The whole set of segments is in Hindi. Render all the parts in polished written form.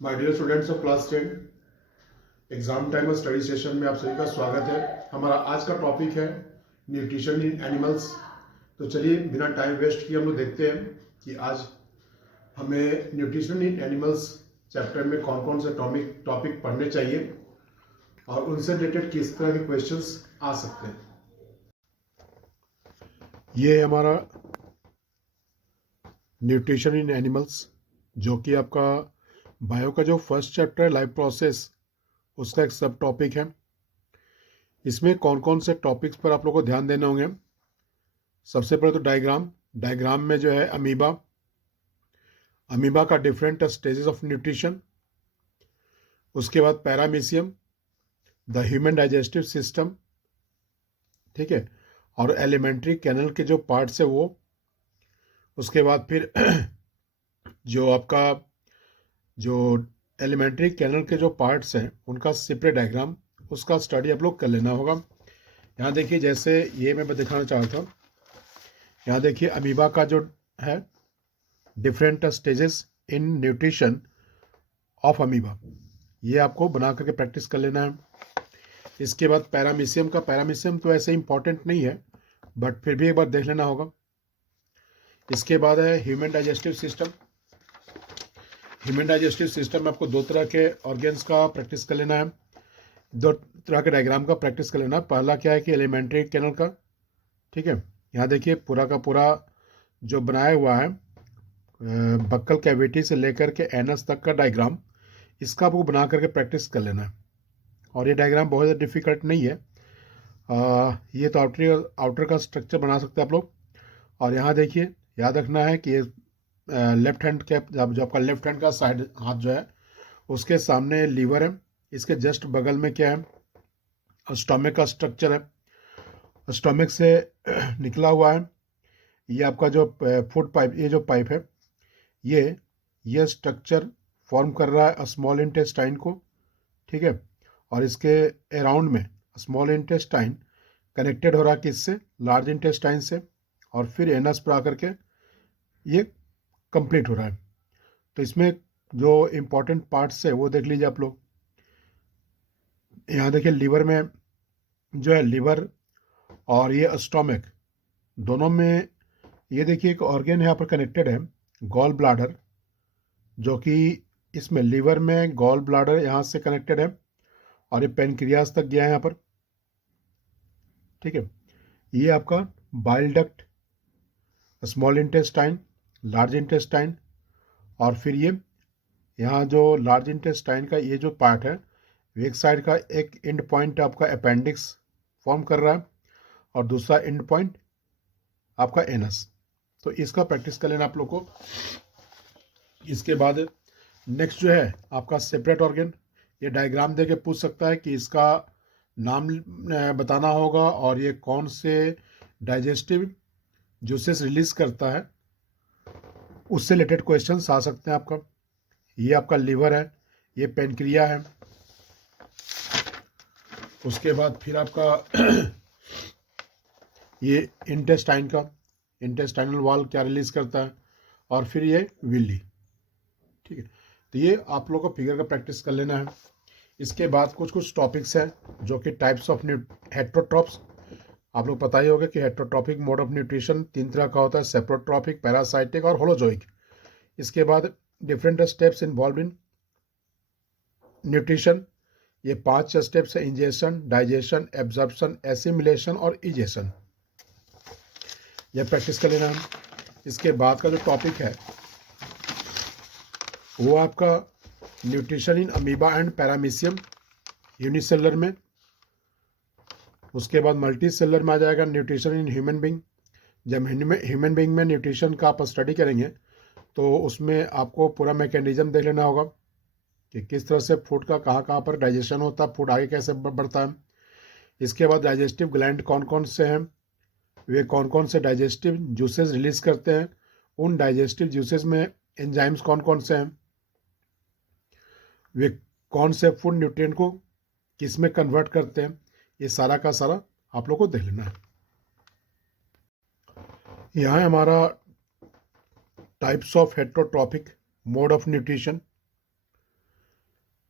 My dear students of class 10 exam time और स्टडी सेशन में आप सभी का स्वागत है। हमारा आज का टॉपिक है न्यूट्रिशन इन एनिमल्स। तो चलिए बिना टाइम वेस्ट किए हम लोग देखते हैं कि आज हमें न्यूट्रिशन इन एनिमल्स चैप्टर में कौन कौन से टॉपिक पढ़ने चाहिए और उनसे रिलेटेड किस तरह के क्वेश्चंस आ सकते हैं। ये है हमारा न्यूट्रिशन इन एनिमल्स, जो कि आपका बायो का जो फर्स्ट चैप्टर है लाइफ प्रोसेस, उसका एक सब टॉपिक है। इसमें कौन कौन से टॉपिक्स पर आप लोगों को ध्यान देने होंगे। सबसे पहले तो डायग्राम में जो है अमीबा का डिफरेंट स्टेजेस ऑफ न्यूट्रिशन। उसके बाद paramecium, the human digestive system, ठीक है, और एलिमेंट्री कैनल के जो पार्ट्स है वो। उसके बाद फिर जो आपका जो एलिमेंट्री कैनल के जो पार्ट्स हैं उनका सेपरेट डायग्राम, उसका स्टडी आप लोग कर लेना होगा। यहाँ देखिए, जैसे ये मैं दिखाना चाहता हूँ। यहाँ देखिए अमीबा का जो है different stages in nutrition of amoeba, ये आपको बना करके प्रैक्टिस कर लेना है। इसके बाद पैरामीशियम तो ऐसे इंपॉर्टेंट नहीं है, बट फिर भी एक बार देख लेना होगा। इसके बाद है human digestive system. Human digestive system में आपको दो तरह के ऑर्गेन्स का प्रैक्टिस कर लेना है, दो तरह के डायग्राम का प्रैक्टिस कर लेना है। पहला क्या है कि एलिमेंट्री कैनल का, ठीक है। यहाँ देखिए पूरा का पूरा जो बनाया हुआ है बक्कल कैविटी से लेकर के एनस तक का डायग्राम, इसका आपको बना करके प्रैक्टिस कर लेना है। और ये डायग्राम बहुत ज़्यादा डिफिकल्ट नहीं है। ये तो आउटर का स्ट्रक्चर बना सकते हैं आप लोग। और यहाँ देखिए, याद रखना है कि ये लेफ्ट हैंड के जो आपका लेफ्ट हैंड का साइड हाथ जो है उसके सामने लीवर है, इसके जस्ट बगल में क्या है, स्टोमक का स्ट्रक्चर है। स्टोमक से निकला हुआ है ये आपका जो फूड पाइप, ये जो पाइप है ये स्ट्रक्चर फॉर्म कर रहा है स्मॉल इंटेस्टाइन को, ठीक है। और इसके अराउंड में स्मॉल इंटेस्टाइन कनेक्टेड हो रहा है किससे, लार्ज इंटेस्टाइन से, और फिर एनस पर आकर के ये कंप्लीट हो रहा है। तो इसमें जो इम्पोर्टेंट पार्ट्स है वो देख लीजिए आप लोग। यहाँ देखिए लीवर में जो है, लीवर और ये स्टोमक दोनों में ये देखिए एक ऑर्गन यहाँ पर कनेक्टेड है, गॉल ब्लाडर, जो कि इसमें लीवर में गॉल ब्लाडर यहाँ से कनेक्टेड है और ये पेनक्रियाज तक गया है यहाँ पर, ठीक है। ये आपका bile duct, small intestine, large intestine, और फिर ये यहाँ जो लार्ज इंटेस्टाइन का ये जो पार्ट है, एक साइड का एक एंड पॉइंट आपका अपेंडिक्स फॉर्म कर रहा है और दूसरा एंड पॉइंट आपका एनस। तो इसका प्रैक्टिस कर लेना आप लोग को। इसके बाद नेक्स्ट जो है आपका सेपरेट ऑर्गन, ये डायग्राम दे के पूछ सकता है कि इसका नाम बताना होगा और ये कौन से डाइजेस्टिव जूसेस रिलीज करता है, उससे रिलेटेड क्वेश्चंस आ सकते हैं आपका। ये आपका लीवर है, ये पेनक्रिया है। उसके बाद फिर आपका ये इंटेस्टाइनल वाल क्या रिलीज करता है, और फिर ये विली, ठीक है। तो ये आप लोग को फिगर का प्रैक्टिस कर लेना है। इसके बाद कुछ टॉपिक्स हैं जो कि टाइप्स ऑफ हेट्रोट्रॉप्स। आप लोग पता ही होगा कि हेट्रोट्रॉपिक मोड ऑफ न्यूट्रिशन तीन तरह का होता है, सेप्रोट्रॉपिक, पैरासाइटिक और होलोजोइक। इसके बाद different steps involve in nutrition, ये 5 स्टेप्स है, इंजेशन, डाइजेशन, एब्जॉर्प्शन, एसिमिलेशन और इजेशन। यह प्रैक्टिस कर लेना हम। इसके बाद का जो टॉपिक है वो आपका nutrition in amoeba and paramecium unicellular में। उसके बाद मल्टी सेलर में आ जाएगा न्यूट्रिशन इन ह्यूमन बीइंग। जब ह्यूमन बीइंग में न्यूट्रिशन का आप स्टडी करेंगे तो उसमें आपको पूरा मैकेनिज्म देख लेना होगा कि किस तरह से फूड का कहाँ कहाँ पर डाइजेशन होता है, फूड आगे कैसे बढ़ता है। इसके बाद डाइजेस्टिव ग्लैंड कौन कौन से हैं, वे कौन कौन से डाइजेस्टिव जूसेस रिलीज करते हैं, उन डाइजेस्टिव जूसेस में एंजाइम्स कौन कौन से हैं, वे कौन से फूड न्यूट्रिएंट को किस में कन्वर्ट करते हैं, ये सारा का सारा आप लोग को देख लेना है। यहाँ है हमारा types of heterotrophic mode of nutrition.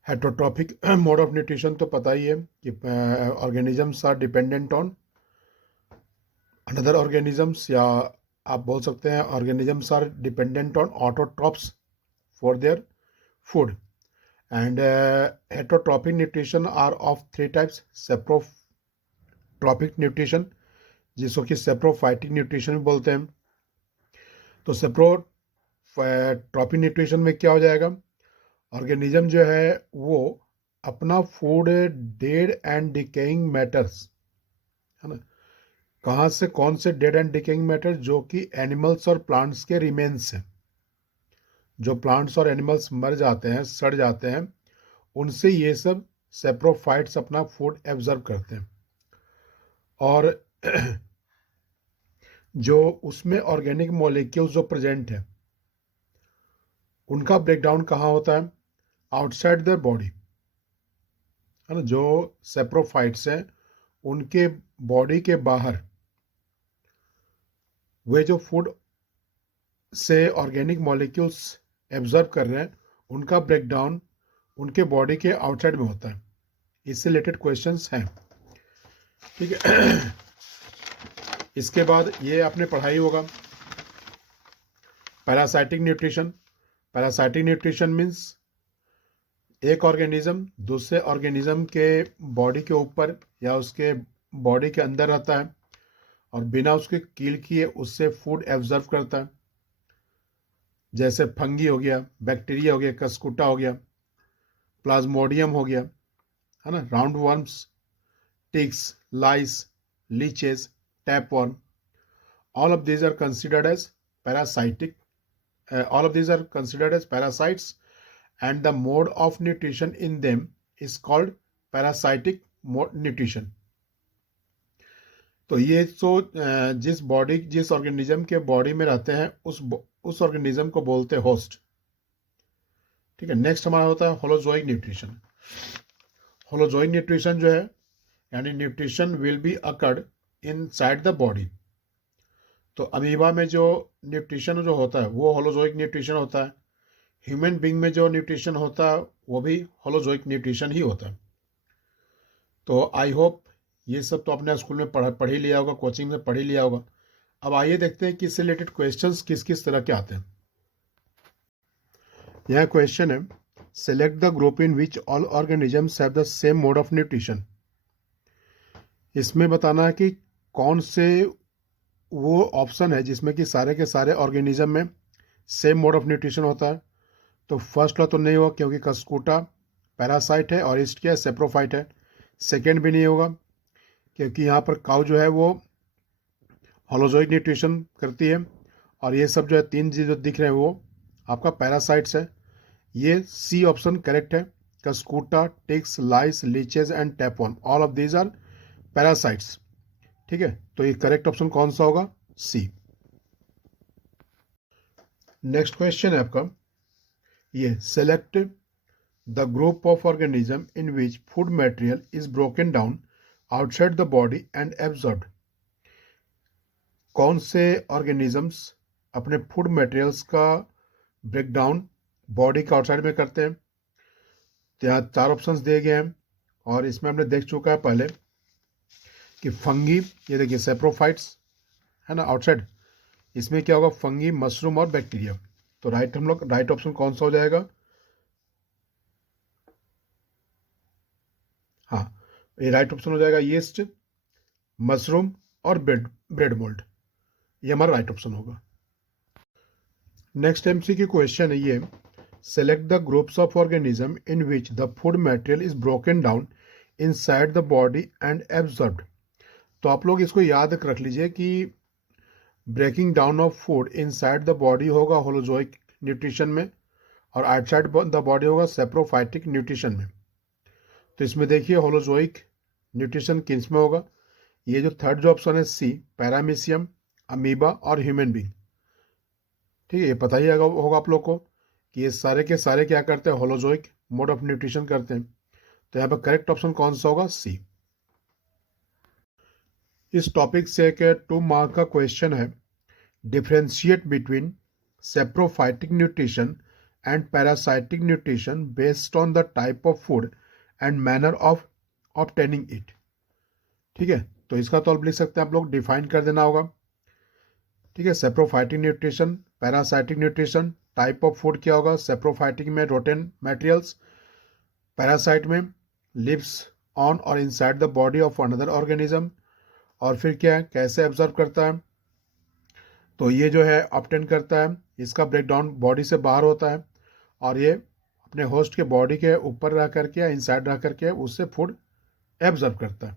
Heterotrophic mode of nutrition तो पता ही है कि organisms are dependent on another organisms, या आप बोल सकते हैं organisms are dependent on autotrophs for their food. And heterotrophic nutrition are of three types. Saprotrophic nutrition, जिसको कि सेप्रोफाइटिक न्यूट्रिशन भी बोलते हैं. तो सेप्रोट्रॉपिक न्यूट्रिशन में क्या हो जाएगा, ऑर्गेनिज्म जो है वो अपना food dead and decaying matters, है ना, कहाँ से, कौन से डेड एंड डिकेइंग मैटर, जो कि एनिमल्स और प्लांट्स के रिमेन्स हैं, जो प्लांट्स और एनिमल्स मर जाते हैं, सड़ जाते हैं, उनसे ये सब सेप्रोफाइट्स अपना फूड एब्जॉर्ब करते हैं. और जो उसमें ऑर्गेनिक मॉलिक्यूल्स जो प्रेजेंट है उनका ब्रेकडाउन कहाँ होता है, आउटसाइड द बॉडी, है ना. जो सेप्रोफाइट्स हैं उनके बॉडी के बाहर वे जो फूड से ऑर्गेनिक मॉलिक्यूल्स एब्जॉर्ब कर रहे हैं उनका ब्रेकडाउन उनके बॉडी के आउटसाइड में होता है. इससे रिलेटेड क्वेश्चंस हैं, ठीक है. इसके बाद ये आपने पढ़ाई होगा parasitic nutrition. Parasitic nutrition means एक ऑर्गेनिज्म दूसरे ऑर्गेनिज्म के बॉडी के ऊपर या उसके बॉडी के अंदर रहता है और बिना उसके कील किए उससे फूड एब्जॉर्ब करता है. जैसे फंगी हो गया, बैक्टीरिया हो गया, कस्कुटा हो गया, प्लाज्मोडियम हो गया, है ना, round worms, ticks, lice, leeches, tapeworm. all of these are considered as parasitic all of these are considered as parasites, and the mode of nutrition in them is called parasitic nutrition. तो ये तो जिस ऑर्गेनिज्म के बॉडी में रहते हैं उस ऑर्गेनिज्म को बोलते हैं होस्ट, ठीक है. नेक्स्ट हमारा होता है होलोजोइक न्यूट्रिशन. होलोजोइक न्यूट्रिशन जो है यानी nutrition will be occurred inside the body. तो अमीबा में जो न्यूट्रिशन जो होता है वो होलोजोइक न्यूट्रिशन होता है. ह्यूमन बीइंग में जो न्यूट्रिशन होता है वो भी होलोजोइक न्यूट्रिशन ही होता है. तो आई होप ये सब तो अपने स्कूल में पढ़ ही लिया होगा, कोचिंग में पढ़ ही लिया होगा. अब आइए देखते हैं कि इससे रिलेटेड क्वेश्चंस किस किस तरह के आते हैं. यह क्वेश्चन है, select the group in which all organisms have the same mode of nutrition. इसमें बताना है कि कौन से वो ऑप्शन है जिसमें कि सारे के सारे ऑर्गेनिज्म में सेम मोड ऑफ न्यूट्रिशन होता है. तो फर्स्ट ला तो नहीं होगा क्योंकि कस्कुटा पैरासाइट है और ईस्ट क्या है, सेप्रोफाइट है. सेकेंड भी नहीं होगा क्योंकि यहाँ पर काउ जो है वो होलोजोइक न्यूट्रिशन करती है और ये सब जो है तीन चीज़ जो दिख रहे हैं वो आपका पैरासाइट्स है. ये सी ऑप्शन करेक्ट है. Cuscuta, ticks, lice, leeches and tapeworm, all of these are parasites, ठीक है. तो ये करेक्ट ऑप्शन कौन सा होगा, सी. नेक्स्ट क्वेश्चन है आपका ये, select the group of organism in which food material is broken down outside the body and absorbed. कौन से ऑर्गेनिजम्स अपने फूड मटेरियल्स का ब्रेकडाउन बॉडी के आउटसाइड में करते हैं. तो यहाँ चार ऑप्शंस दिए गए हैं और इसमें हमने देख चुका है पहले कि फंगी, ये देखिए सेप्रोफाइट्स है ना आउटसाइड. इसमें क्या होगा, फंगी, मशरूम और बैक्टीरिया. तो राइट ऑप्शन कौन सा हो जाएगा, हाँ ये राइट ऑप्शन हो जाएगा, यीस्ट, मशरूम और ब्रेड मोल्ड. ये हमारा राइट ऑप्शन होगा. नेक्स्ट एमसीक्यू क्वेश्चन है ये, select the groups of organism in which the food material is broken down inside the body and absorbed. तो आप लोग इसको याद रख लीजिए कि breaking down of food inside the body होगा होलोजोइक न्यूट्रिशन में और आउटसाइड द बॉडी होगा सेप्रोफाइटिक न्यूट्रिशन में. तो इसमें देखिए होलोजोइक न्यूट्रिशन किस में होगा, ये जो थर्ड जो ऑप्शन है सी, पैरामीशियम, अमीबा और ह्यूमन बीइंग, ठीक है. ये पता ही होगा आप लोग को कि ये सारे के सारे क्या करते हैं, होलोजोइक मोड ऑफ न्यूट्रिशन करते हैं. तो यहाँ पर करेक्ट ऑप्शन कौन सा होगा, सी. इस टॉपिक से एक 2 मार्क का क्वेश्चन है, differentiate between saprophytic nutrition and parasitic nutrition based on the type of food and manner of obtaining it। ठीक है, तो इसका तो आप लिख सकते हैं, आप लोग डिफाइन कर देना होगा। ठीक है, saprophytic nutrition, parasitic nutrition, type of food क्या होगा, सेप्रोफाइटिक में रोटेन मटेरियल्स, पैरासाइट में लिव्स ऑन और inside the body of another organism, और फिर क्या है, कैसे ऑब्जर्व करता है, तो ये जो है ऑब्टेन करता है, इसका ब्रेकडाउन बॉडी से बाहर होता है और ये अपने होस्ट के बॉडी के ऊपर रह करके या इनसाइड रह करके उससे फूड एब्जॉर्ब करता है।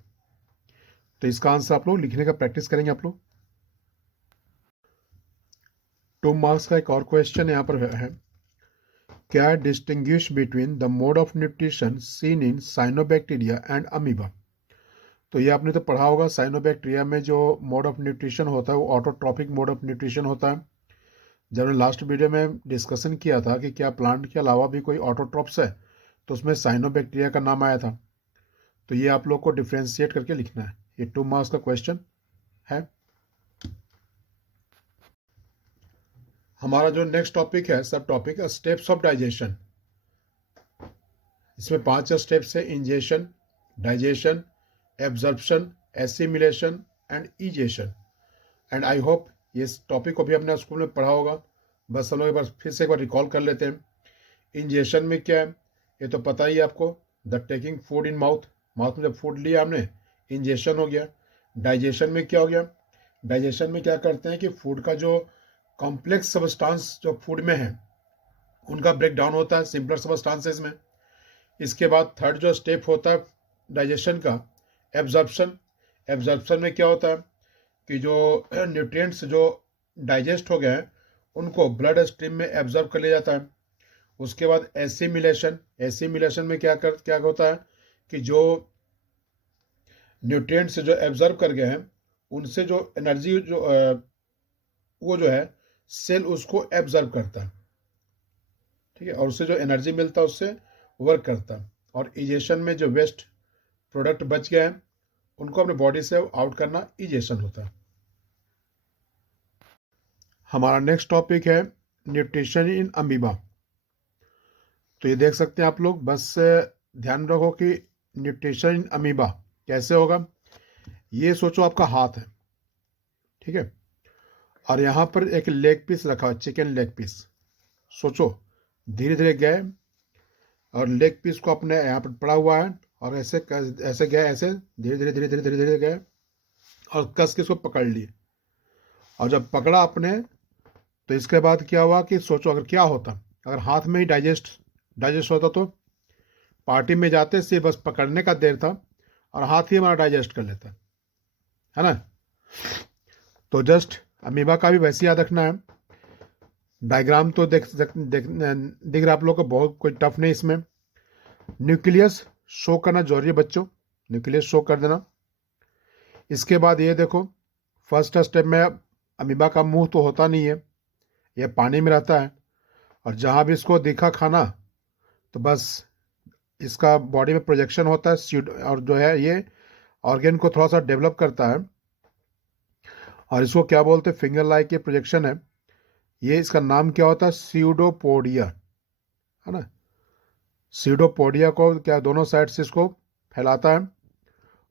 तो इसका आंसर आप लोग लिखने का प्रैक्टिस करेंगे आप लोग। 2 मार्क्स का एक और क्वेश्चन यहाँ पर है, क्या distinguish between the mode of nutrition seen in cyanobacteria and amoeba. तो ये आपने तो पढ़ा होगा, साइनोबैक्टीरिया में जो मोड ऑफ न्यूट्रिशन होता है वो ऑटोट्रॉपिक मोड ऑफ न्यूट्रिशन होता है। जब हमने लास्ट वीडियो में डिस्कशन किया था कि क्या प्लांट के अलावा भी कोई ऑटोट्रॉप्स है, तो उसमें साइनोबैक्टीरिया का नाम आया था। तो ये आप लोग को डिफ्रेंशिएट करके लिखना है, ये 2 मार्क्स का क्वेश्चन है। हमारा जो नेक्स्ट टॉपिक है, सब टॉपिक स्टेप्स ऑफ डाइजेशन। इसमें 5 स्टेप्स है, ingestion, digestion, absorption, assimilation and egestion. And I hope ये टॉपिक को भी अपने स्कूल में पढ़ा होगा, बस हम लोग एक बार फिर से एक बार रिकॉल कर लेते हैं। इंजेशन में क्या है, ये तो पता ही है आपको, the taking food in mouth, mouth में जब फूड लिया हमने, इंजेशन हो गया। डाइजेशन में क्या हो गया, डाइजेशन में क्या करते हैं कि फूड का जो कॉम्प्लेक्स सबस्टांस जो फूड में है उनका ब्रेकडाउन होता है सिंपलर सबस्टांसेस में। इसके बाद थर्ड जो स्टेप होता है डाइजेशन का, एब्जॉर्प्शन। एब्जॉर्प्शन में क्या होता है कि जो न्यूट्रिएंट्स जो डाइजेस्ट हो गए हैं उनको ब्लड स्ट्रीम में एब्जॉर्ब कर लिया जाता है। उसके बाद एसिमिलेशन। एसिमिलेशन में क्या होता है कि जो न्यूट्रिएंट्स जो एब्जॉर्ब कर गए हैं उनसे जो एनर्जी जो वो जो है सेल उसको एब्जॉर्ब करता है। ठीक है, और उससे जो एनर्जी मिलता है उससे वर्क करता है। और इजेशन में जो वेस्ट प्रोडक्ट बच गए हैं उनको अपने बॉडी से आउट करना इजेशन होता है। हमारा नेक्स्ट टॉपिक है न्यूट्रिशन इन अमीबा। तो ये देख सकते हैं आप लोग, बस ध्यान रखो कि न्यूट्रिशन इन अमीबा कैसे होगा। ये सोचो आपका हाथ है, ठीक है, और यहाँ पर एक लेग पीस रखा है, चिकन लेग पीस। सोचो धीरे धीरे गए और लेग पीस को अपने यहाँ पर पड़ा हुआ है और ऐसे गए, ऐसे धीरे धीरे धीरे धीरे धीरे धीरे गए और कस के इसको पकड़ लिए। और जब पकड़ा आपने तो इसके बाद क्या हुआ कि सोचो अगर क्या होता, अगर हाथ में ही डाइजेस्ट होता तो पार्टी में जाते सिर्फ बस पकड़ने का देर था और हाथ ही हमारा डाइजेस्ट कर लेता है ना। तो जस्ट अमीबा का भी वैसे याद रखना है। डायग्राम तो दिख रहा आप लोग को, बहुत कोई टफ नहीं इसमें। न्यूक्लियस शो करना जरूरी है बच्चों, न्यूक्लियस शो कर देना। इसके बाद ये देखो, फर्स्ट स्टेप में अमीबा का मुंह तो होता नहीं है, यह पानी में रहता है, और जहाँ भी इसको दिखा खाना तो बस इसका बॉडी में प्रोजेक्शन होता है, और जो है ये ऑर्गेन को थोड़ा सा डेवलप करता है और इसको क्या बोलते हैं, फिंगर लाइक ये प्रोजेक्शन है। ये इसका नाम क्या होता है, स्यूडोपोडिया, है ना। स्यूडोपोडिया को क्या दोनों साइड से इसको फैलाता है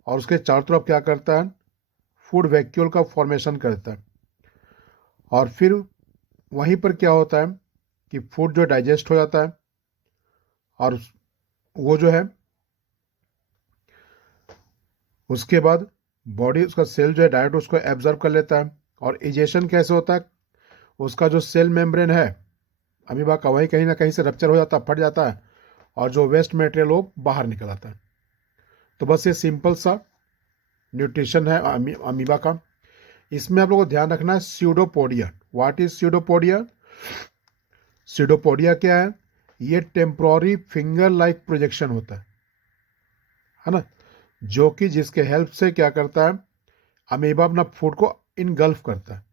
और उसके चारों तरफ क्या करता है, फूड वैक्यूल का फॉर्मेशन करता है। और फिर वहीं पर क्या होता है कि फूड जो डाइजेस्ट हो जाता है और वो जो है उसके बाद बॉडी उसका सेल जो है डायरेक्ट उसको एब्जॉर्ब कर लेता है। और इजेशन कैसे होता है, उसका जो सेल मेम्ब्रेन है अमीबा का वही कहीं ना कहीं से रप्चर हो जाता है, फट जाता है और जो वेस्ट मटेरियल वो बाहर निकल आता है। तो बस ये सिंपल सा न्यूट्रिशन है अमीबा का। इसमें आप लोगों को ध्यान रखना है pseudopodia. What is pseudopodia? Pseudopodia क्या है, ये टेम्पोररी फिंगर लाइक प्रोजेक्शन होता है ना, जो कि जिसके हेल्प से क्या करता है, अमीबा अपना फूड को इनगल्फ करता है।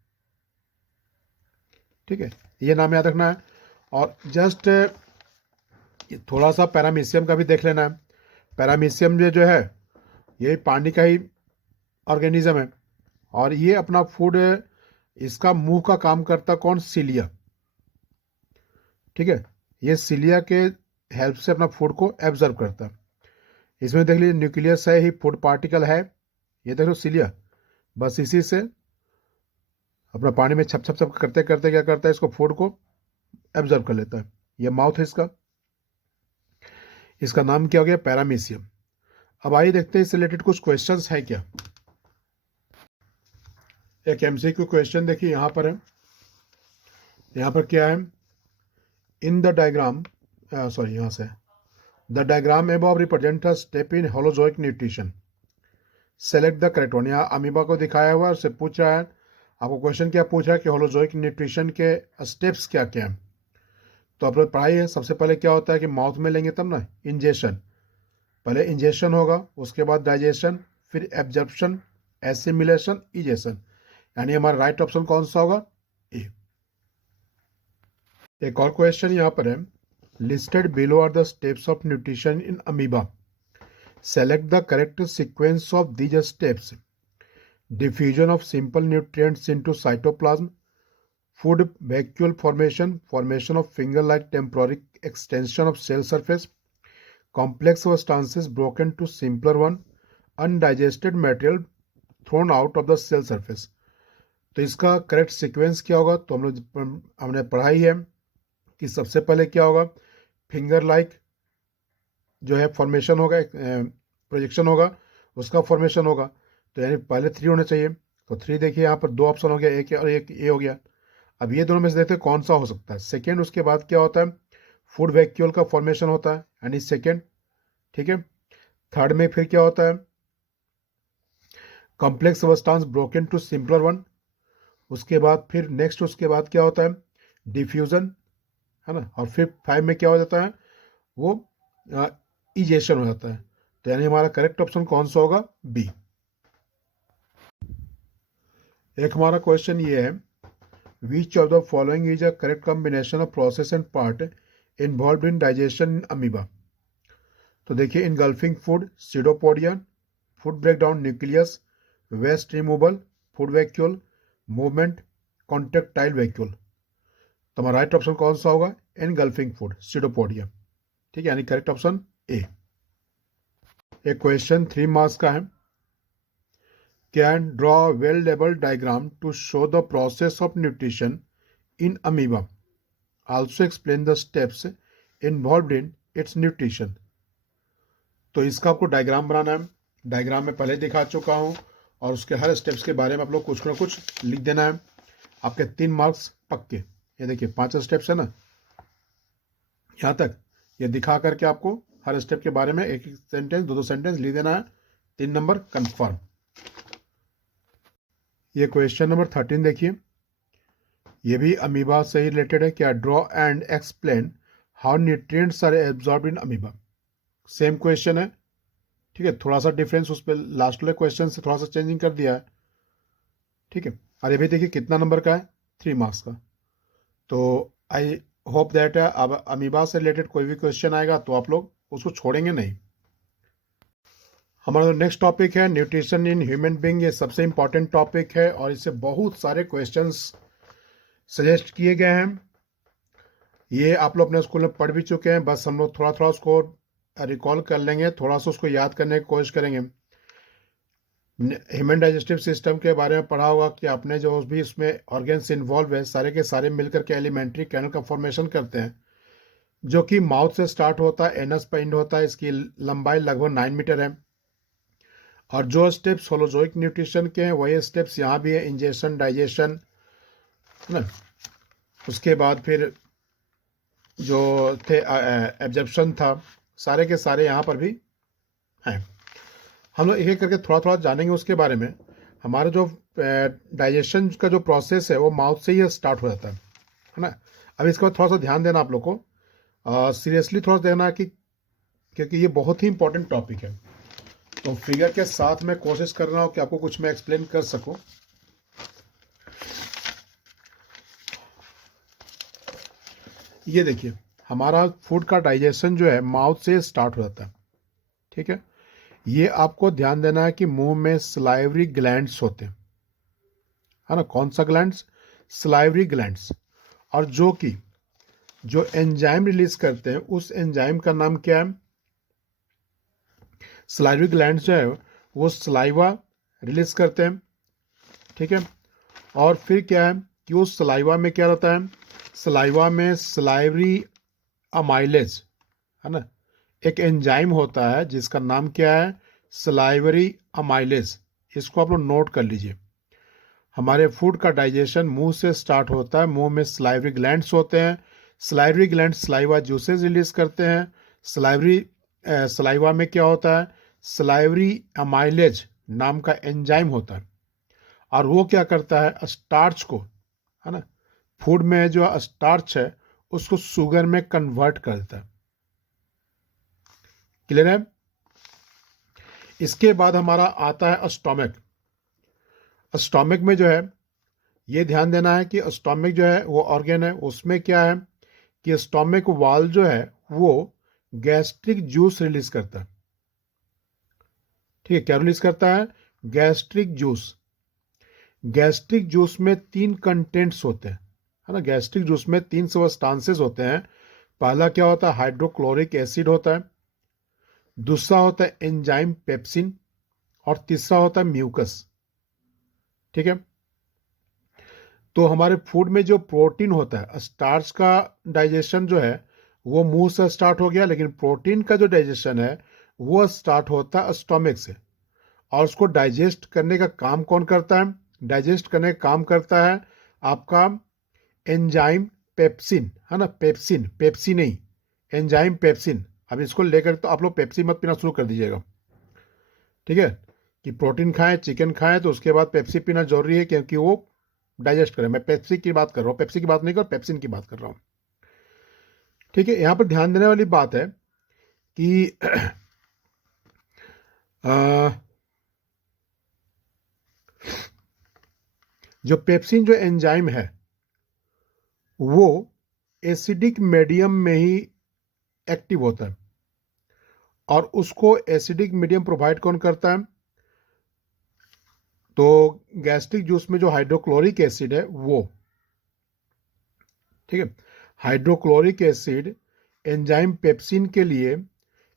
ठीक है, ये नाम याद रखना है। और जस्ट थोड़ा सा पैरामीशियम का भी देख लेना है। पैरामीशियम जो है ये पानी का ही ऑर्गेनिज्म है और ये अपना फूड, इसका मुंह का काम करता कौन, सीलिया। ठीक है, ये सिलिया के हेल्प से अपना फूड को एब्जर्व करता है। इसमें देख लीजिए न्यूक्लियस है ही, फूड पार्टिकल है, ये देख लो सिलिया, बस इसी से अपना पानी में छप छप छप करते करते क्या करता है, इसको फूड को एब्जर्व कर लेता है। ये माउथ है इसका नाम क्या हो गया, पैरामीशियम। अब आइए देखते हैं इससे रिलेटेड कुछ क्वेश्चंस है क्या। एक एमसीक्यू क्वेश्चन देखिए यहाँ पर है, यहाँ पर क्या है, इन द डायग्राम, सॉरी यहाँ से, the diagram above represent a step in holozoic nutrition, select the correct one. यहाँ अमीबा को दिखाया हुआ है, उससे पूछ रहा है, आपको क्वेश्चन क्या पूछ रहा है कि होलोजोइक न्यूट्रिशन के स्टेप्स क्या क्या हैं। तो आप लोग पढ़ाई है, सबसे पहले क्या होता है कि माउथ में लेंगे तब ना, इंजेशन, पहले इंजेशन होगा, उसके बाद डाइजेशन, फिर एब्जॉर्प्शन, एसिमिलेशन, इजेशन, यानी हमारा राइट ऑप्शन कौन सा होगा, ए। एक और क्वेश्चन यहाँ पर है, listed below are the steps of nutrition in amoeba, select the correct sequence of these steps, diffusion of simple nutrients into cytoplasm, food vacuole formation, formation of finger-like temporary extension of cell surface, complex substances broken to simpler one, undigested material thrown out of the cell surface। तो इसका करेक्ट सीक्वेंस क्या होगा, तो हमने पढ़ाई है कि सबसे पहले क्या होगा, फिंगर लाइक जो है फॉर्मेशन होगा, प्रोजेक्शन होगा, उसका फॉर्मेशन होगा, तो यानी पहले 3 होने चाहिए। तो 3 देखिए यहाँ पर 2 ऑप्शन हो गया, एक और एक ए हो गया। अब ये दोनों में से देखते हैं कौन सा हो सकता है। सेकेंड, उसके बाद क्या होता है, फूड वैक्यूल का फॉर्मेशन होता है, यानी सेकेंड, ठीक है। थर्ड में फिर क्या होता है, complex substance broken to simpler one. उसके बाद फिर नेक्स्ट, उसके बाद क्या होता है, डिफ्यूजन, है ना। और फिर 5 में क्या हो जाता है, वो इजेशन हो जाता है। तो यानी हमारा करेक्ट ऑप्शन कौन सा होगा, बी। एक हमारा क्वेश्चन ये है, Which of the following is a correct combination of process and part involved in digestion in amoeba? तो देखिए, engulfing food, pseudopodia, food breakdown, nucleus, waste removal, food vacuole, movement, contractile vacuole। तो हमारा राइट ऑप्शन कौन सा होगा, engulfing food, pseudopodia, ठीक है, यानी करेक्ट ऑप्शन ए। एक क्वेश्चन 3 मार्क्स का है, can draw a well-labeled diagram to show the process of nutrition in amoeba. Also explain the steps involved in its nutrition। तो इसका आपको डायग्राम बनाना है। डायग्राम में पहले दिखा चुका हूँ, और उसके हर स्टेप्स के बारे में आप लोग कुछ ना कुछ लिख देना है। आपके 3 मार्क्स पक्के। ये देखिए 5 स्टेप्स है ना, यहाँ तक ये दिखा करके आपको हर स्टेप के बारे में एक एक सेंटेंस, 2-2 सेंटेंस लिख देना है। 3 नंबर कंफर्म। ये क्वेश्चन नंबर 13 देखिए, ये भी अमीबा से ही रिलेटेड है। क्या, draw and explain how nutrients are absorb in amoeba. Same question है, ठीक है, थोड़ा सा डिफरेंस उस पर लास्ट वाले क्वेश्चन से थोड़ा सा चेंजिंग कर दिया है, ठीक है। और ये भी देखिए कितना नंबर का है, 3 मार्क्स का। तो आई होप दैट अब अमीबा से रिलेटेड कोई भी क्वेश्चन आएगा तो आप लोग उसको छोड़ेंगे नहीं। हमारा जो नेक्स्ट टॉपिक है, न्यूट्रिशन इन ह्यूमन बीइंग, ये सबसे इंपॉर्टेंट टॉपिक है और इससे बहुत सारे क्वेश्चंस सजेस्ट किए गए हैं। ये आप लोग अपने स्कूल में पढ़ भी चुके हैं, बस हम लोग थोड़ा थोड़ा उसको रिकॉल कर लेंगे, थोड़ा सा उसको याद करने की कोशिश करेंगे। ह्यूमन डाइजेस्टिव सिस्टम के बारे में पढ़ा होगा कि आपने जो भी इसमें ऑर्गेन्स इन्वॉल्व है, सारे के सारे मिलकर के एलिमेंट्री कैनल का फॉर्मेशन करते हैं, जो कि माउथ से स्टार्ट होता है, एनस पर एंड होता है। इसकी लंबाई लगभग 9 मीटर है। और जो स्टेप्स होलोजोइक न्यूट्रिशन के हैं वही स्टेप्स यहाँ भी है, इंजेशन, डाइजेशन, है ना। उसके बाद फिर जो थे एब्जॉर्प्शन था, सारे के सारे यहाँ पर भी हैं। हम लोग एक एक करके थोड़ा थोड़ा जानेंगे उसके बारे में। हमारा जो डाइजेशन का जो प्रोसेस है वो माउथ से ही स्टार्ट हो जाता है ना। अब इसके बाद थोड़ा सा ध्यान देना आप लोग को, सीरियसली थोड़ा देना, कि क्योंकि ये बहुत ही इंपॉर्टेंट टॉपिक है। तो फिगर के साथ मैं कोशिश कर रहा हूँ कि आपको कुछ मैं एक्सप्लेन कर सकूं। ये देखिए, हमारा फूड का डाइजेशन जो है माउथ से स्टार्ट हो जाता है, ठीक है। ये आपको ध्यान देना है कि मुंह में सलाइवरी ग्लैंड्स होते हैं, है ना। कौन सा ग्लैंड्स, सलाइवरी ग्लैंड्स, और जो कि जो एंजाइम रिलीज करते हैं उस एंजाइम का नाम क्या है? सलाइवरी ग्लैंड जो है वो सलाइवा रिलीज करते हैं, ठीक है। और फिर क्या है कि उस सलाइवा में क्या रहता है? सलाइवा में सलाइवरी अमाइलेज, है ना, एक एंजाइम होता है जिसका नाम क्या है? Salivary amylase. इसको आप लोग नोट कर लीजिए। हमारे फूड का डाइजेशन मुंह से स्टार्ट होता है। मुंह में सलाइवरी ग्लैंड्स होते हैं। Salivary gland saliva juices release करते हैं। सलाइवा में क्या होता है? सलाइवरी अमाइलेज नाम का एंजाइम होता है, और वो क्या करता है? स्टार्च को, है ना, फूड में जो स्टार्च है उसको शुगर में कन्वर्ट कर देता है। क्लियर है? इसके बाद हमारा आता है स्टोमक। स्टोमक में जो है, ये ध्यान देना है कि स्टोमक जो है वो ऑर्गेन है, उसमें क्या है कि स्टोमक वाल जो है वो गैस्ट्रिक जूस रिलीज करता है। ठीक है, क्या रिलीज करता है? Gastric juice. गैस्ट्रिक जूस में 3 कंटेंट्स होते हैं, है ना। गैस्ट्रिक जूस में 3 सब्सटेंसेस होते हैं। पहला क्या होता है? हाइड्रोक्लोरिक एसिड होता है। दूसरा होता है एंजाइम पेप्सिन। और तीसरा होता है म्यूकस। ठीक है। तो हमारे फूड में जो प्रोटीन होता है, स्टार्च का डाइजेशन जो है वो मुंह से स्टार्ट हो गया, लेकिन प्रोटीन का जो डाइजेशन है वो स्टार्ट होता है स्टोमक से। और उसको डाइजेस्ट करने का काम कौन करता है? डाइजेस्ट करने का काम करता है आपका एंजाइम पेप्सिन, है ना। पेप्सिन, पेप्सी नहीं, एंजाइम पेप्सिन। अब इसको लेकर तो आप लोग पेप्सी मत पीना शुरू कर दीजिएगा, ठीक है। कि प्रोटीन खाएं, चिकन खाएं, तो उसके बाद पेप्सी पीना जरूरी है, क्योंकि वो डाइजेस्ट करें। मैं पेप्सी की बात कर रहा हूँ, पेप्सी की बात नहीं कर, पेप्सिन की बात कर रहा हूँ, ठीक है। यहाँ पर ध्यान देने वाली बात है कि जो पेप्सिन जो एंजाइम है वो एसिडिक मीडियम में ही एक्टिव होता है। और उसको एसिडिक मीडियम प्रोवाइड कौन करता है? तो गैस्ट्रिक जूस में जो हाइड्रोक्लोरिक एसिड है वो, ठीक है। हाइड्रोक्लोरिक एसिड एंजाइम पेप्सिन के लिए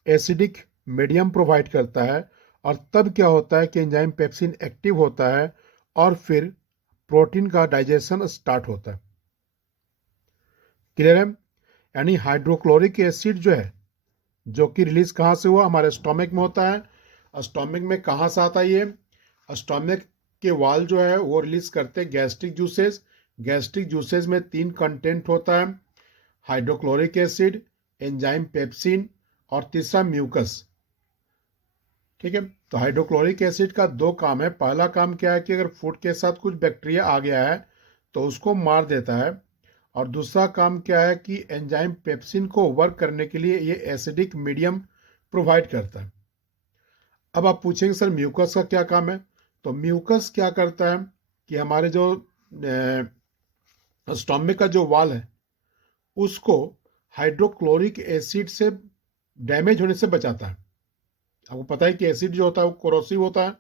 एसिडिक मीडियम प्रोवाइड करता है। और तब क्या होता है कि एंजाइम पेप्सिन एक्टिव होता है और फिर प्रोटीन का डाइजेशन स्टार्ट होता है। क्लियर है? यानी हाइड्रोक्लोरिक एसिड जो है, जो कि रिलीज कहाँ से हुआ? हमारे स्टोमक में होता है। स्टोमक में कहाँ से आता है ये? स्टोमक के वाल जो है वो रिलीज करते हैं गैस्ट्रिक जूसेस। गैस्ट्रिक जूसेस में 3 कंटेंट होता है, हाइड्रोक्लोरिक एसिड, एंजाइम पेप्सिन और तीसरा म्यूकस, ठीक है। तो हाइड्रोक्लोरिक एसिड का 2 काम है। पहला काम क्या है कि अगर फूड के साथ कुछ बैक्टीरिया आ गया है तो उसको मार देता है। और दूसरा काम क्या है कि एंजाइम पेप्सिन को वर्क करने के लिए ये एसिडिक मीडियम प्रोवाइड करता है। अब आप पूछेंगे सर म्यूकस का क्या काम है? तो म्यूकस क्या करता है कि हमारे जो स्टोमक का जो वाल है उसको हाइड्रोक्लोरिक एसिड से डैमेज होने से बचाता है। आपको पता है कि एसिड जो होता है वो कोरोसिव होता है,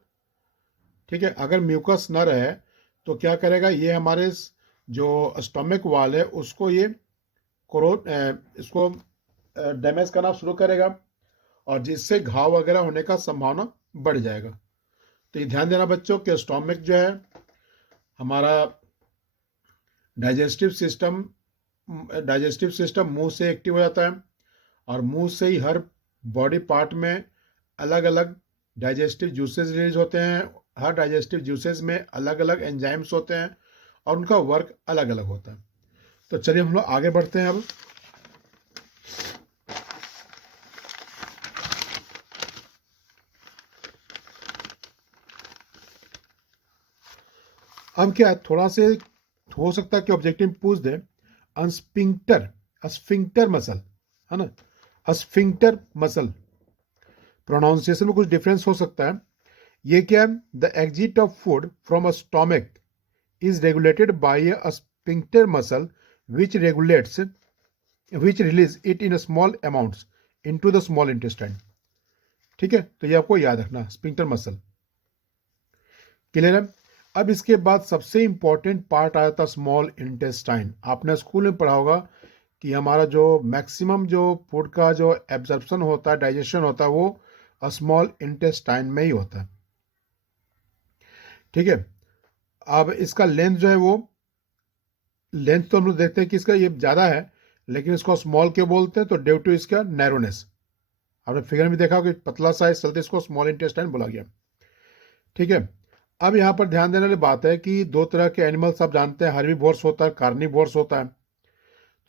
ठीक है। अगर म्यूकस न रहे तो क्या करेगा? ये हमारे जो स्टोमक वाल है उसको ये इसको डैमेज करना शुरू करेगा, और जिससे घाव वगैरह होने का संभावना बढ़ जाएगा। तो ये ध्यान देना बच्चों कि स्टोमक जो है हमारा डाइजेस्टिव सिस्टम मुंह से एक्टिव हो जाता है। और मुंह से ही हर बॉडी पार्ट में अलग अलग डाइजेस्टिव जूसेस रिलीज होते हैं। हर डाइजेस्टिव जूसेस में अलग अलग एंजाइम्स होते हैं और उनका वर्क अलग अलग होता है। तो चलिए हम लोग आगे बढ़ते हैं। अब क्या है, थोड़ा से हो सकता है कि ऑब्जेक्टिव पूछ दे, स्फिंक्टर, स्फिंक्टर मसल, है ना। स्फिंक्टर मसल प्रोनाउंसिएशन में कुछ डिफरेंस हो सकता है। ये क्या है? The exit of food from a stomach is regulated by a sphincter muscle which release it in a small amounts into the small intestine, ठीक है। तो ये आपको याद रखना, स्फिंक्टर मसल। क्लियर है? अब इसके बाद सबसे इंपॉर्टेंट पार्ट आया था स्मॉल इंटेस्टाइन। आपने स्कूल में पढ़ा होगा कि हमारा जो मैक्सिमम जो फूड का जो एब्जॉर्प्शन होता है, डाइजेशन होता है, वो स्मॉल इंटेस्टाइन में ही होता है। ठीक है, अब इसका लेंथ जो है वो लेंथ तो हम लोग देखते हैं कि इसका ये ज़्यादा है, लेकिन इसको स्मॉल क्यों बोलते हैं? तो ड्यू टू इसका नैरोनेस। आपने फिगर में देखा कि पतला सा है, चलते इसको स्मॉल इंटेस्टाइन बोला गया। ठीक है, अब यहाँ पर ध्यान देने वाली बात है कि दो तरह के एनिमल्स आप जानते हैं, हर्बीवोर्स होता है, कार्निवोर्स होता है।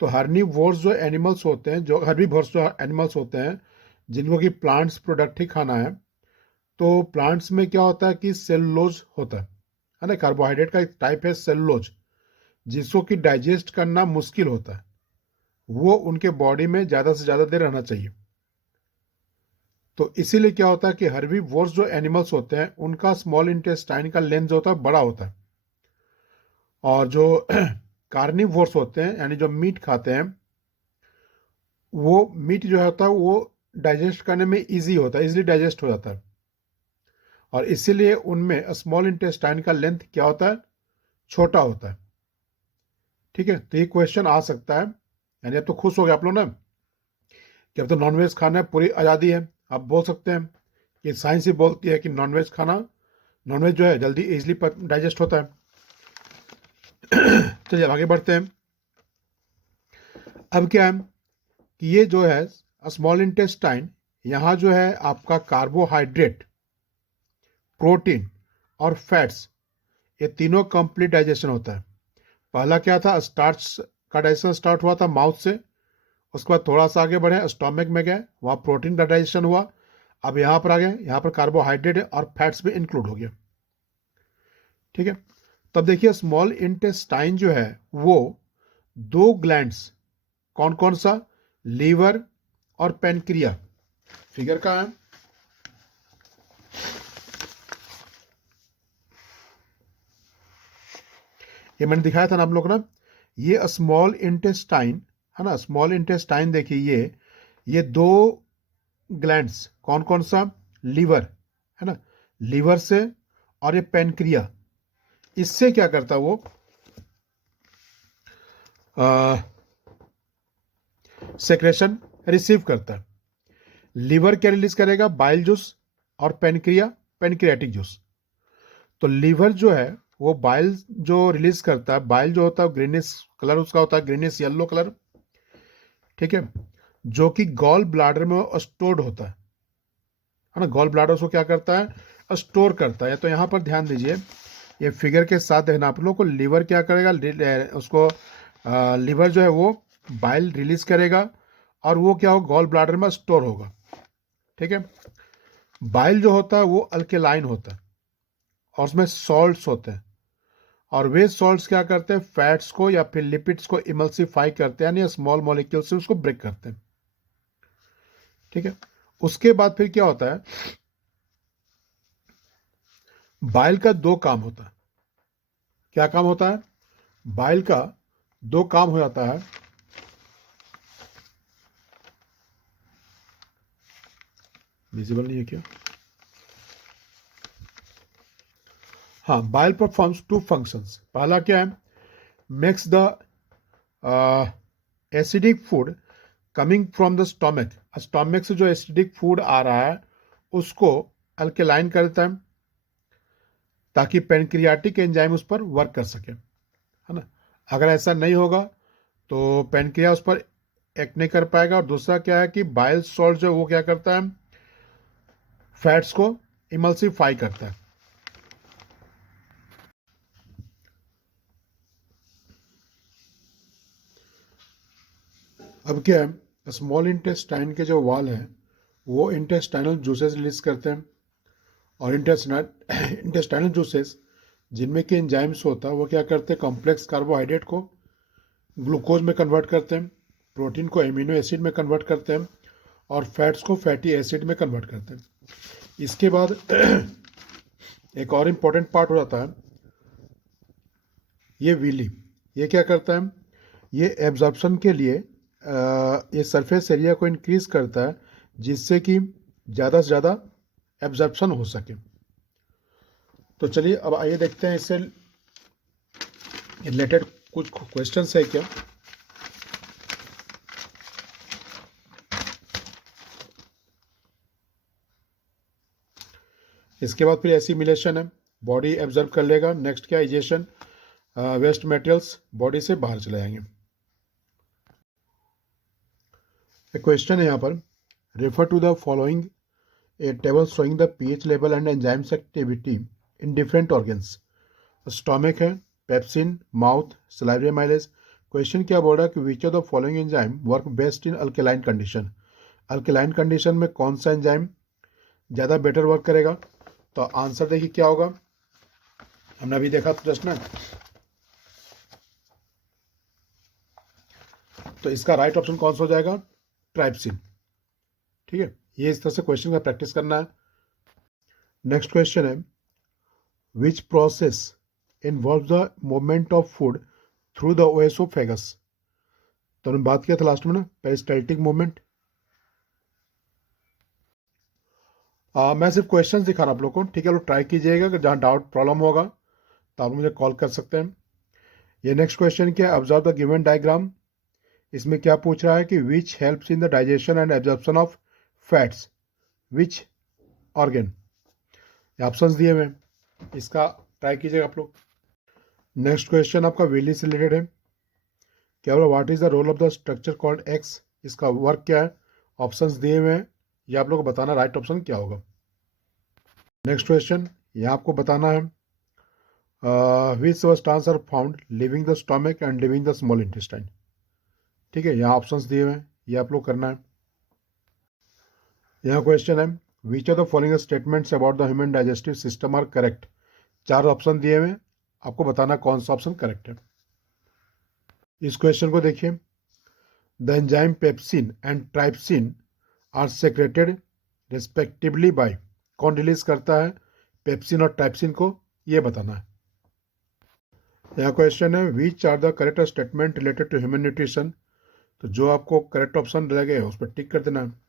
तो हर्बीवोर्स जो एनिमल्स होते हैं, जो हर्बीवोर्स जो एनिमल्स होते हैं जिनको कि प्लांट्स प्रोडक्ट ही खाना है, तो प्लांट्स में क्या होता है कि सेलुलोज होता है ना, कार्बोहाइड्रेट का एक टाइप है सेलुलोज, जिसको कि डाइजेस्ट करना मुश्किल होता है, वो उनके बॉडी में ज़्यादा से ज़्यादा देर रहना चाहिए। तो इसीलिए क्या होता है कि हर्बीवोर्स जो एनिमल्स होते हैं उनका स्मॉल इंटेस्टाइन का लेंथ जो होता है बड़ा होता है, और जो कार्निवोर्स होते हैं यानी जो मीट खाते हैं, वो मीट जो होता है वो डाइजेस्ट करने में इजी होता है, इजीली डाइजेस्ट हो जाता है, और इसीलिए उनमें स्मॉल इंटेस्टाइन का लेंथ क्या होता है? छोटा होता है। ठीक है, तो ये क्वेश्चन आ सकता है, यानी अब तो खुश हो गए आप लोग ना कि अब तो नॉनवेज खाना है, पूरी आज़ादी है। आप बोल सकते हैं कि साइंस ही बोलती है कि नॉनवेज खाना, नॉनवेज जो है जल्दी इजीली डाइजेस्ट होता है। चलिए आगे बढ़ते हैं। अब क्या है कि ये जो है स्मॉल इंटेस्टाइन, यहाँ जो है आपका कार्बोहाइड्रेट, प्रोटीन और फैट्स, ये तीनों कंप्लीट डाइजेशन होता है। पहला क्या था? स्टार्च का डाइजेशन स्टार्ट हुआ था माउथ से, उसके बाद थोड़ा सा आगे बढ़े स्टोमक में गए, वहाँ प्रोटीन का डाइजेशन हुआ, अब यहाँ पर आ गए, यहाँ पर कार्बोहाइड्रेट और फैट्स भी इंक्लूड हो गया। ठीक है, तब देखिए स्मॉल इंटेस्टाइन जो है वो दो ग्लैंड्स, कौन कौन सा? लीवर और पेनक्रिया। फिगर का है, ये मैंने दिखाया था ना आप लोग ना, ये स्मॉल इंटेस्टाइन है ना, स्मॉल इंटेस्टाइन देखिए ये दो ग्लैंड्स, कौन कौन सा? लीवर है ना, लीवर से, और ये पेनक्रिया, इससे क्या करता वो सेक्रेशन रिसीव करता है। लीवर क्या रिलीज करेगा? बाइल जूस, और पेनक्रिया पेनक्रियाटिक जूस। तो लीवर जो है वो बाइल जो रिलीज करता है, बाइल जो होता है ग्रीनिश कलर उसका होता है, ग्रीनिश येलो कलर। ठीक है, जो कि गॉल ब्लाडर में स्टोर्ड होता है ना, गॉल ब्लाडर उसको क्या करता है? स्टोर करता है। तो यहाँ पर ध्यान दीजिए, ये फिगर के साथ देखना आप लोग को, लीवर क्या करेगा? उसको लीवर जो है वो बाइल रिलीज करेगा, और वो क्या हो? गॉल ब्लाडर में स्टोर होगा। ठीक है, बाइल जो होता है वो अल्केलाइन होता है, और उसमें सॉल्ट्स होते हैं, और वे सॉल्ट्स क्या करते हैं? फैट्स को या फिर लिपिड्स को इमल्सिफाई करते हैं, यानी स्मॉल मॉलिक्यूल से उसको ब्रेक करते हैं। ठीक है, उसके बाद फिर क्या होता है? बाइल का दो काम होता है। क्या काम होता है? बाइल का दो काम हो जाता है। विजिबल नहीं है क्या? हाँ, बाइल परफॉर्म्स टू फंक्शंस। पहला क्या है? Makes the acidic food coming from the stomach, stomach से जो एसिडिक फूड आ रहा है उसको अल्केलाइन करता है, ताकि पेनक्रियाटिक एंजाइम उस पर वर्क कर सके, है ना। अगर ऐसा नहीं होगा तो पेनक्रिया उस पर एक्ट नहीं कर पाएगा। और दूसरा क्या है कि बाइल सॉल्ट जो वो क्या करता है? फैट्स को इमल्सिफाई करता है। अब क्या है, स्मॉल इंटेस्टाइन के जो वाल है वो इंटेस्टाइनल जूसेस रिलीज करते हैं, और इंटेस्टाइनल जूसेस जिनमें कि एंजाइम्स होता है वो क्या करते हैं? कॉम्प्लेक्स कार्बोहाइड्रेट को ग्लूकोज में कन्वर्ट करते हैं, प्रोटीन को एमिनो एसिड में कन्वर्ट करते हैं, और फैट्स को फैटी एसिड में कन्वर्ट करते हैं। इसके बाद एक और इम्पॉर्टेंट पार्ट हो जाता है, ये विली। ये क्या करता है? ये एब्जॉर्प्शन के लिए ये सरफेस एरिया को इंक्रीज करता है, जिससे कि ज़्यादा से ज़्यादा एब्जॉर्प्शन हो सके। तो चलिए अब आइए देखते हैं इससे रिलेटेड कुछ क्वेश्चंस है क्या। इसके बाद फिर एसिमिलेशन है, बॉडी एब्जर्व कर लेगा। नेक्स्ट क्या, इजेशन, वेस्ट मटेरियल्स बॉडी से बाहर चले जाएंगे। एक क्वेश्चन है यहाँ पर, refer to the following a table showing the pH level and enzymes activity in different organs. Stomach है, pepsin, mouth, salivary amylase. Question क्या बोल रहा है कि which of the following enzyme work best in alkaline condition. Alkaline condition में कौन सा एंजाइम ज़्यादा बेटर वर्क करेगा। तो आंसर देखिए क्या होगा, हमने अभी देखा प्रश्न, तो इसका राइट ऑप्शन कौन सा हो जाएगा, ट्राइप्सिन। ठीक है, ये इस तरह से क्वेश्चन का प्रैक्टिस करना है। नेक्स्ट क्वेश्चन है, which process involve the movement of food through the ओएसोफेगस। तो हमने बात किया था लास्ट में ना, पेरिस्टाल्टिक मूवमेंट। मैं सिर्फ क्वेश्चन दिखा रहा हूं आप लोग को, ठीक है, लोग ट्राई कीजिएगा, कि जहां डाउट प्रॉब्लम होगा तो आप मुझे कॉल कर सकते हैं। ये नेक्स्ट क्वेश्चन क्या है, ऑब्जर्व द गिवन डायग्राम। इसमें क्या पूछ रहा है कि which helps in the digestion and absorption of fats, which organ. Options दिए हुए, इसका ट्राई कीजिएगा आप लोग। नेक्स्ट क्वेश्चन आपका विली से रिलेटेड है, क्या बोला, what is the role of the structure called X. इसका वर्क क्या है, ऑप्शंस दिए हुए हैं, ये आप लोग को बताना राइट ऑप्शन क्या होगा। नेक्स्ट क्वेश्चन, ये आपको बताना है which substance are found leaving the stomach and leaving the small intestine. ठीक है, यहाँ ऑप्शंस दिए हुए हैं, ये आप लोग करना है। यहाँ क्वेश्चन है, which of the following statements about the human digestive system are correct. 4 option दिए हुए हैं, आपको बताना कौन सा ऑप्शन करेक्ट है। इस क्वेश्चन को देखिए, the enzyme pepsin and trypsin are secreted respectively by. कौन रिलीज करता है पेप्सिन और ट्राइप्सिन को, ये बताना है। यहाँ क्वेश्चन है, which are the correct statement related to human nutrition. तो जो आपको करेक्ट ऑप्शन लगे उस पर टिक कर देना है।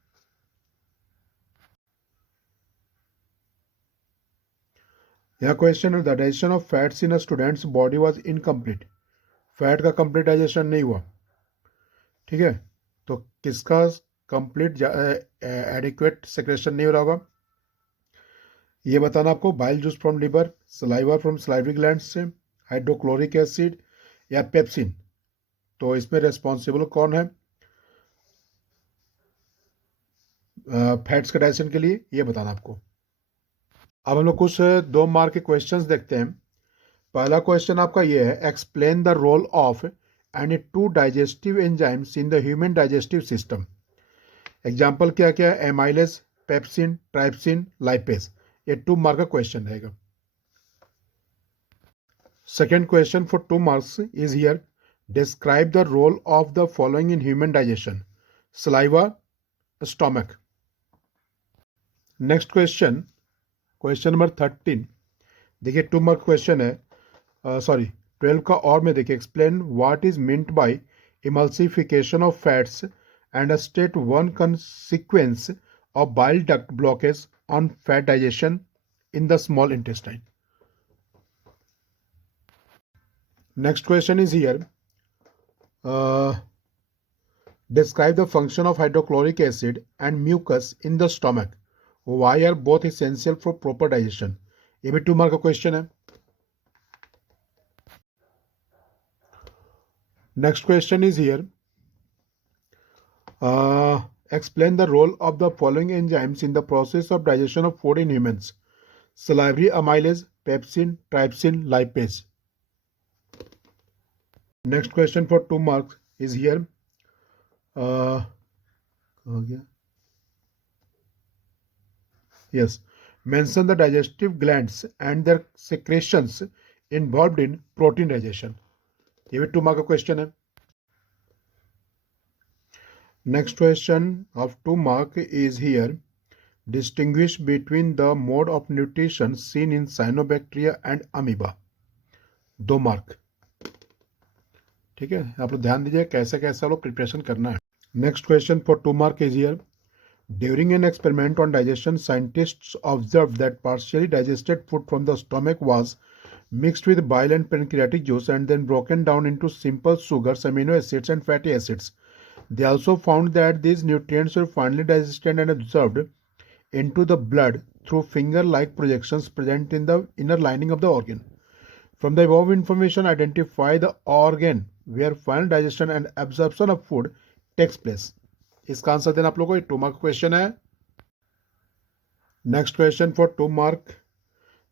यहाँ क्वेश्चन है, the digestion of fats in a students body was incomplete. Fat का कंप्लीट डाइजेशन नहीं हुआ। ठीक है, तो किसका कंप्लीट एडिक्वेट सेक्रेशन नहीं हो रहा होगा, ये बताना आपको। Bile juice from liver, saliva from salivary gland से, हाइड्रोक्लोरिक एसिड या पेप्सिन। तो इसमें रेस्पॉन्सिबल कौन है फैट्स के डाइजेशन के लिए, ये बताना आपको। अब हम लोग कुछ 2 मार्क के क्वेश्चंस देखते हैं। पहला क्वेश्चन आपका ये है, explain the role of any 2 digestive enzymes in the human digestive system. Example क्या क्या है, एमाइलेज, पेप्सिन, ट्राइप्सिन, लाइपेज। ये 2 मार्क का क्वेश्चन रहेगा। Second question for 2 marks is here, describe the role of the following in human digestion, saliva, stomach. Next question, question number 13, देखिए 2 मार्क क्वेश्चन है, 12 का और में देखिए, explain what is meant by emulsification of fats and state 1 consequence of bile duct blockage on fat digestion in the small intestine. Next question is here, describe the function of hydrochloric acid and mucus in the stomach. Why are both essential for proper digestion? ये भी 2 मार्क का क्वेश्चन है। Next question is here, explain the role of the following enzymes in the process of digestion of food in humans, salivary amylase, pepsin, trypsin, lipase. Next question for 2 marks is here, yes, mention the digestive glands and their secretions involved in protein digestion. ये भी 2 मार्क का क्वेश्चन है। Next question of 2 mark is here, distinguish between the mode of nutrition seen in cyanobacteria and amoeba. 2 mark. ठीक है, आप लोग ध्यान दीजिए कैसे कैसे लोग प्रिपरेशन करना है। Next question for 2 mark is here, during an experiment on digestion scientists observe that partially digested food from the stomach was mixed with bile and pancreatic juice and then broken down into simple sugars, amino acids and fatty acids. They also found that these nutrients were finally digested and absorbed into the blood through finger-like projections present in the inner lining of the organ. From the above information, identify the organ where final digestion and absorption of food takes place. इसका आंसर देना आप लोगों को 2 मार्क क्वेश्चन है. Next question for 2 mark.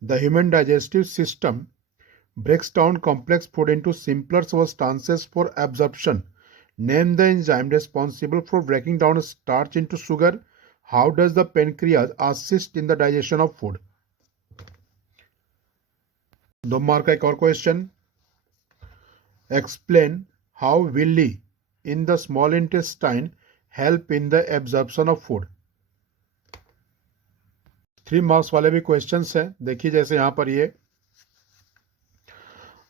The human digestive system breaks down complex food into simpler substances for absorption. Name the enzyme responsible for breaking down starch into sugar. How does the pancreas assist in the digestion of food? 2 mark का एक और question. Explain how villi in the small intestine help in the absorption of food. 3 marks वाले भी क्वेश्चंस हैं. देखिए जैसे यहां पर ये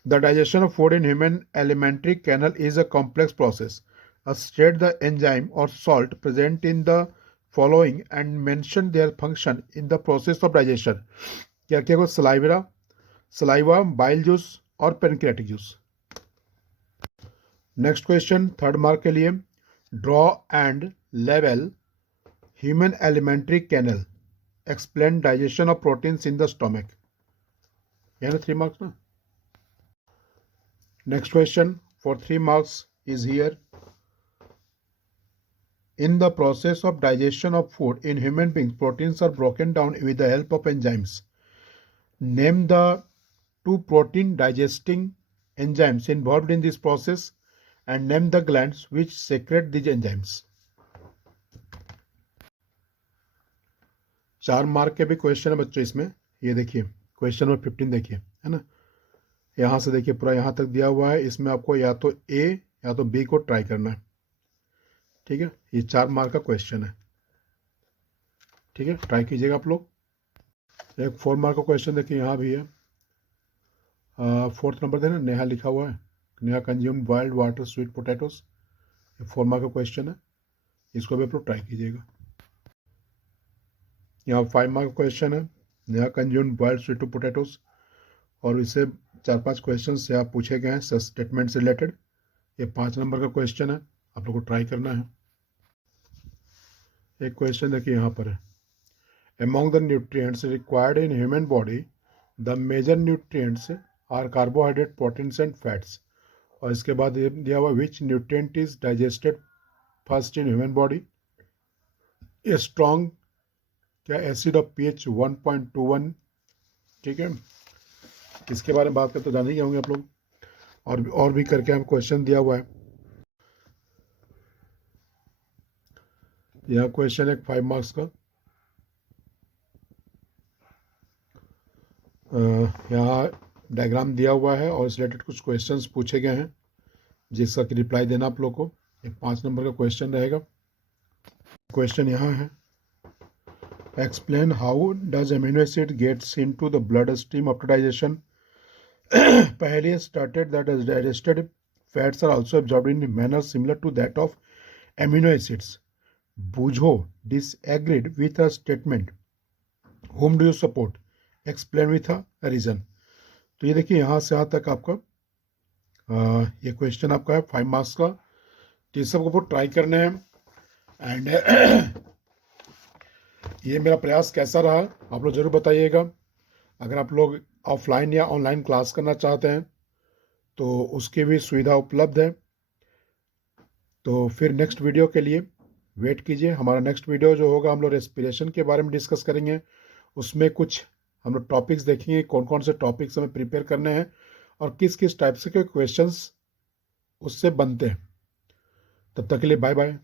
The digestion of food in human alimentary canal is a complex process. State the enzyme or salt present in the following and mention their function in the process of digestion. क्या क्या को saliva, bile juice और pancreatic juice. Next question 3rd mark के लिए. Draw and label human alimentary canal. Explain digestion of proteins in the stomach. यानी 3 मार्क्स ना. Next question for 3 marks is here. In the process of digestion of food in human beings, proteins are broken down with the help of enzymes. Name the 2 protein digesting enzymes involved in this process and name the glands which secrete these enzymes. 4 mark के भी क्वेश्चन है बच्चों इसमें. ये देखिए क्वेश्चन नंबर 15 देखिए, है ना. यहाँ से देखिए पूरा यहाँ तक दिया हुआ है. इसमें आपको या तो ए या तो बी को ट्राई करना है. ठीक है, ये 4 मार्क का क्वेश्चन है. ठीक है, ट्राई कीजिएगा आप लोग. एक 4 मार्क का क्वेश्चन देखिए यहाँ भी है. 4th नंबर देना, नेहा लिखा हुआ है. Neha consume boiled water sweet potatoes. ये 4 मार्क का क्वेश्चन है. इसको भी आप लोग ट्राई कीजिएगा. यहाँ 5 मार्क का क्वेश्चन है. Neha consume boiled sweet potatoes. और इसे 4-5 क्वेश्चन से आप पूछे गए हैं स्टेटमेंट से रिलेटेड. ये 5 नंबर का क्वेश्चन है, आप लोग को ट्राई करना है. एक क्वेश्चन देखिए यहाँ पर है. Among the nutrients required in human body the major nutrients are carbohydrate, proteins and fats. और इसके बाद ये दिया हुआ which nutrient is digested first in human body. A strong क्या एसिड ऑफ pH 1.21. ठीक है, इसके बारे में बात करते जान ही होंगे आप लोग. और भी करके हम क्वेश्चन दिया हुआ है. यह क्वेश्चन है 5 मार्क्स का. यहाँ डायग्राम दिया हुआ है और इस रिलेटेड कुछ क्वेश्चंस पूछे गए हैं जिसका कि रिप्लाई देना आप लोग को. ये 5 नंबर का क्वेश्चन रहेगा. क्वेश्चन यहाँ है. Explain how does amino acid gets into the blood stream after digestion. Paheli stated that as digested fats are also absorbed in a manner similar to that of amino acids. Bujho disagreed with a statement. Whom do you support? Explain with a reason. तो ये देखिए यहाँ से यहाँ तक आपका ये क्वेश्चन आपका है 5 मार्क्स का. तो ये सब को ट्राई करने हैं. एंड ये मेरा प्रयास कैसा रहा आप लोग जरूर बताइएगा. अगर आप लोग ऑफलाइन या ऑनलाइन क्लास करना चाहते हैं तो उसकी भी सुविधा उपलब्ध है. तो फिर नेक्स्ट वीडियो के लिए वेट कीजिए. हमारा नेक्स्ट वीडियो जो होगा हम लोग रेस्पिरेशन के बारे में डिस्कस करेंगे. उसमें कुछ हम लोग टॉपिक्स देखेंगे, कौन कौन से टॉपिक्स हमें प्रिपेयर करने हैं और किस किस टाइप से के क्वेश्चंस उससे बनते हैं. तब तक के लिए बाय बाय.